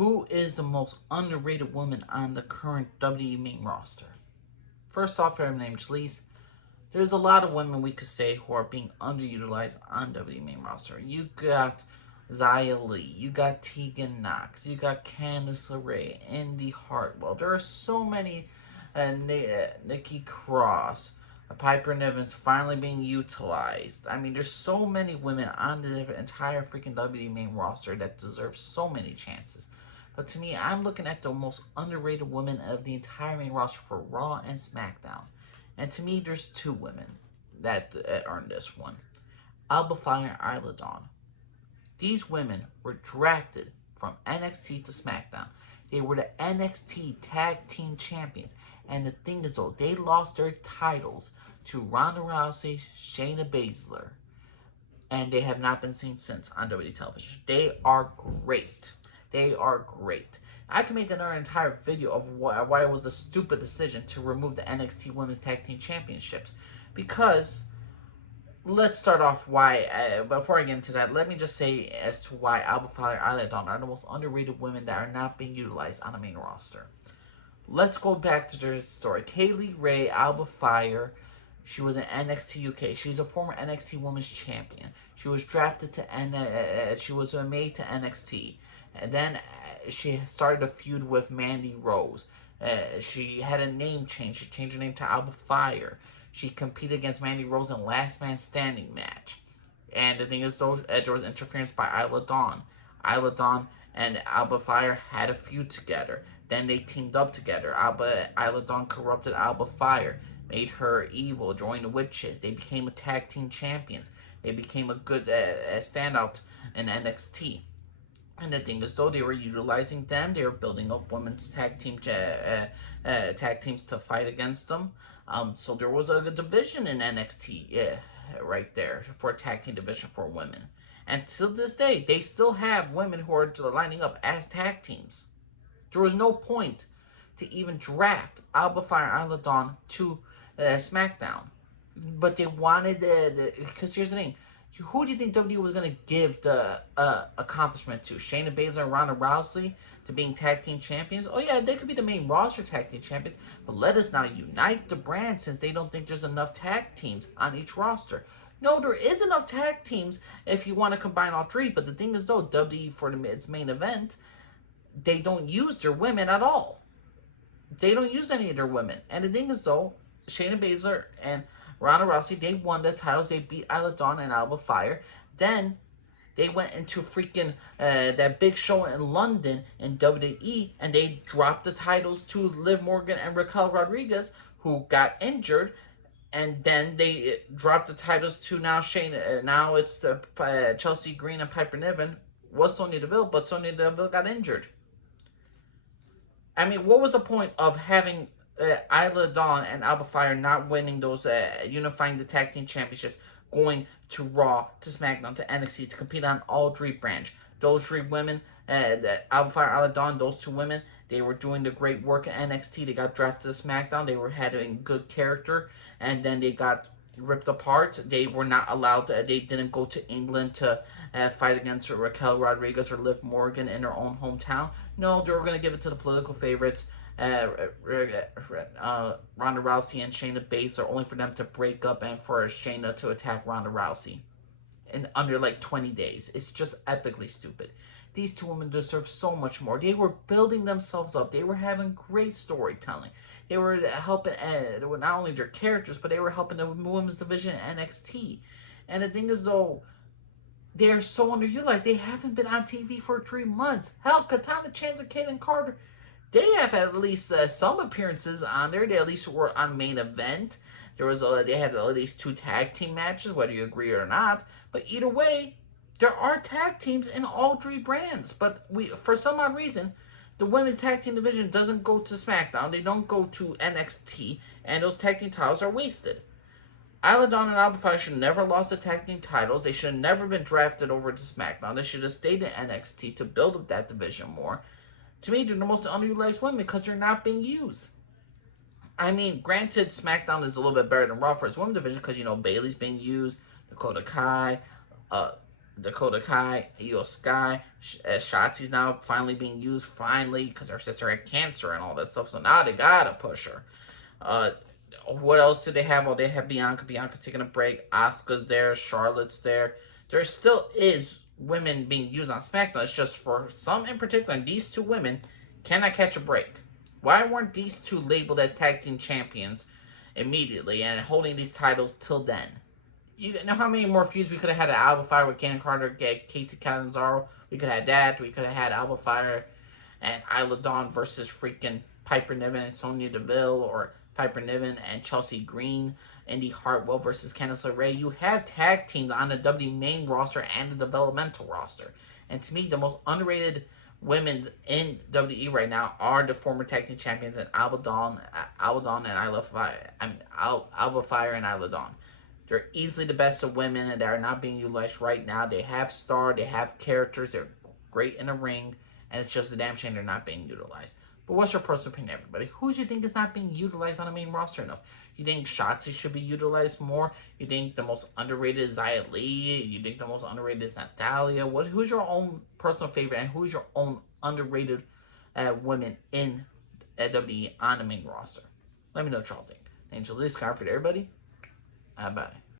Who is the most underrated woman on the current WWE main roster? First off, her name is Lise. There's a lot of women we could say who are being underutilized on WWE main roster. You got Xia Li, you got Tegan Knox, you got Candice LeRae, Indy Hartwell. There are so many. Nikki Cross, Piper Niven's finally being utilized. I mean, there's so many women on the entire freaking WWE main roster that deserve so many chances. But to me, I'm looking at the most underrated women of the entire main roster for Raw and SmackDown. And to me, there's two women that earned this one. Alba Fire and Isla Dawn. These women were drafted from NXT to SmackDown. They were the NXT Tag Team Champions. And the thing is, though, they lost their titles to Ronda Rousey, Shayna Baszler. And they have not been seen since on WWE television. They are great. They are great. I can make another entire video of why it was a stupid decision to remove the NXT Women's Tag Team Championships. Because, let's start off why, before I get into that, let me just say as to why Alba Fire and Isla Dawn are the most underrated women that are not being utilized on the main roster. Let's go back to their story. Kaylee Ray, Alba Fire, she was in NXT UK. She's a former NXT Women's Champion. She was drafted to she was made to NXT. And then she started a feud with Mandy Rose. She had a name change. She changed her name to Alba Fire. She competed against Mandy Rose in Last Man Standing match. And the thing is, though, there was interference by Isla Dawn. Isla Dawn and Alba Fire had a feud together. Then they teamed up together. Isla Dawn corrupted Alba Fire, made her evil, joined the Witches. They became a tag team champions. They became a good standout in NXT. And the thing is, though, they were utilizing them. They were building up women's tag teams to fight against them. So there was a division in NXT, right there, for a tag team division for women. And till this day, they still have women who are lining up as tag teams. There was no point to even draft Alba Fire and Isla Dawn to SmackDown. But they wanted because here's the thing. Who do you think WWE was going to give the accomplishment to? Shayna Baszler and Ronda Rousey to being tag team champions? Oh yeah, they could be the main roster tag team champions, but let us now unite the brand since they don't think there's enough tag teams on each roster. No, there is enough tag teams if you want to combine all three, but the thing is, though, WWE for its main event, they don't use their women at all. They don't use any of their women. And the thing is, though, Shayna Baszler and Ronda Rousey, they won the titles. They beat Isla Dawn and Alba Fire. Then they went into freaking that big show in London in WWE, and they dropped the titles to Liv Morgan and Raquel Rodriguez, who got injured. And then they dropped the titles to now Shayna. Now it's the Chelsea Green and Piper Niven. Was Sonya Deville, but Sonya Deville got injured. I mean, what was the point of having Isla Dawn and Alba Fire not winning those, unifying the tag team championships, going to Raw, to SmackDown, to NXT, to compete on all three branch? Those three women, Alba Fire, Isla Dawn, those two women, they were doing the great work at NXT. They got drafted to SmackDown. They were having good character, and then they got ripped apart. They were not allowed to, they didn't go to England to fight against Raquel Rodriguez or Liv Morgan in their own hometown. No, they were going to give it to the political favorites, Ronda Rousey and Shayna Baszler, only for them to break up and for Shayna to attack Ronda Rousey in under like 20 days. It's just epically stupid. These two women deserve so much more. They were building themselves up. They were having great storytelling. They were helping not only their characters, but they were helping the women's division in NXT. And the thing is, though, they are so underutilized. They haven't been on TV for 3 months. Hell, Katana Chance and Caitlyn Carter, they have at least some appearances on there. They at least were on main event. They had at least 2 tag team matches, whether you agree or not. But either way, there are tag teams in all 3 brands. But for some odd reason, the women's tag team division doesn't go to SmackDown. They don't go to NXT, and those tag team titles are wasted. Isla Dawn and Alba Fire should never lost the tag team titles. They should have never been drafted over to SmackDown. They should have stayed in NXT to build up that division more. To me, they're the most underutilized women because they're not being used. I mean, granted, SmackDown is a little bit better than Raw for its women's division because, you know, Bayley's being used, Dakota Kai, Dakota Kai, Io Sky, Shotzi's now finally being used, finally, because her sister had cancer and all that stuff, so now they gotta push her. Uh, what else do they have? Well, they have Bianca. Bianca's taking a break. Asuka's there. Charlotte's there. There still is women being used on SmackDown. It's just for some in particular, and these two women cannot catch a break. Why weren't these two labeled as tag team champions immediately and holding these titles till then? You know how many more feuds we could have had at Alba Fire with Cannon Carter, Casey Catanzaro? We could have had that. We could have had Alba Fire and Isla Dawn versus freaking Piper Niven and Sonya Deville, or Piper Niven and Chelsea Green, Indy Hartwell versus Candice LeRae. You have tag teams on the WWE main roster and the developmental roster. And to me, the most underrated women in WWE right now are the former tag team champions in Alba Dawn and Isla Fire. Alba Fire and Isla Dawn. They're easily the best of women, and they are not being utilized right now. They have star, they have characters, they're great in the ring, and it's just a damn shame they're not being utilized. But what's your personal opinion, everybody? Who do you think is not being utilized on the main roster enough? You think Shotzi should be utilized more? You think the most underrated is Xia Li? You think the most underrated is Natalia? Who's your own personal favorite, and who's your own underrated women in WWE on the main roster? Let me know what y'all think. Thanks for listening, everybody. Bye.